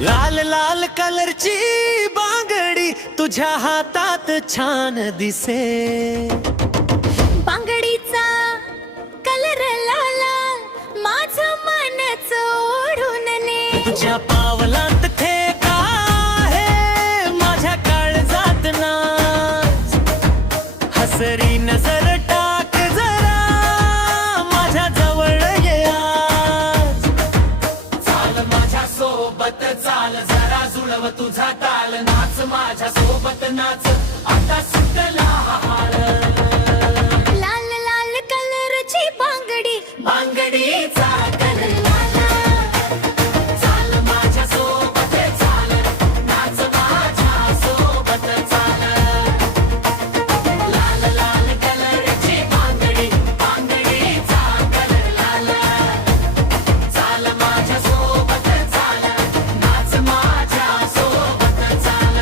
लाल लाल कलरची बांगडी तुझ्या हातात छान दिसे. बांगडीचा कलर लाला माझं मन चोडून ने. तुझ्या पावलात ठेका आहे माझ्या काळजात नाच. हसरी नजर टाक जरा माझ्या जवळ ये आज. चाल माझ्या सोबत चाल जरा जुळव तुझा ताल. नाच माझ्या सोबत नाच आता सुटला हा हाल. लाल लाल कलरची बांगडी बांगडीचा कलर लाला. चाल माझ्या सोबत चाल नाच माझ्या सोबत चाल. लाल लाल कलरची बांगडी बांगडीचा कलर लाला. चाल माझ्या सोबत चाल नाच माझ्या सोबत चाल.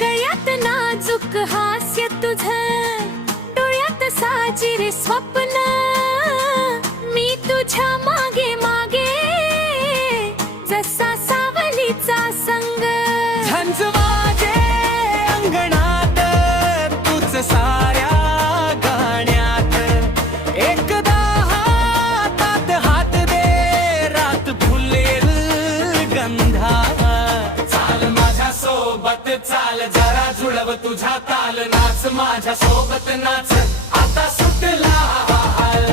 गळ्यात नाजूक हास्य तुझं डोळ्यात साजिरे स्वप्न. मी तुझ्या मागे मागे जसा सावलीचा संग. झंझ वाजे अंगणात तूच साऱ्या गाण्यात. एकदा हातात हात दे रात फुलेल गंधात. चाल माझ्या सोबत चाल जरा जुळव तुझा ताल. नाच माझ्या सोबत नाच आता सुटला हा हाल.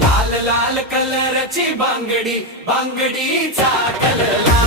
लाल लाल कलरची बांगडी बांगडीचा कलर लाल.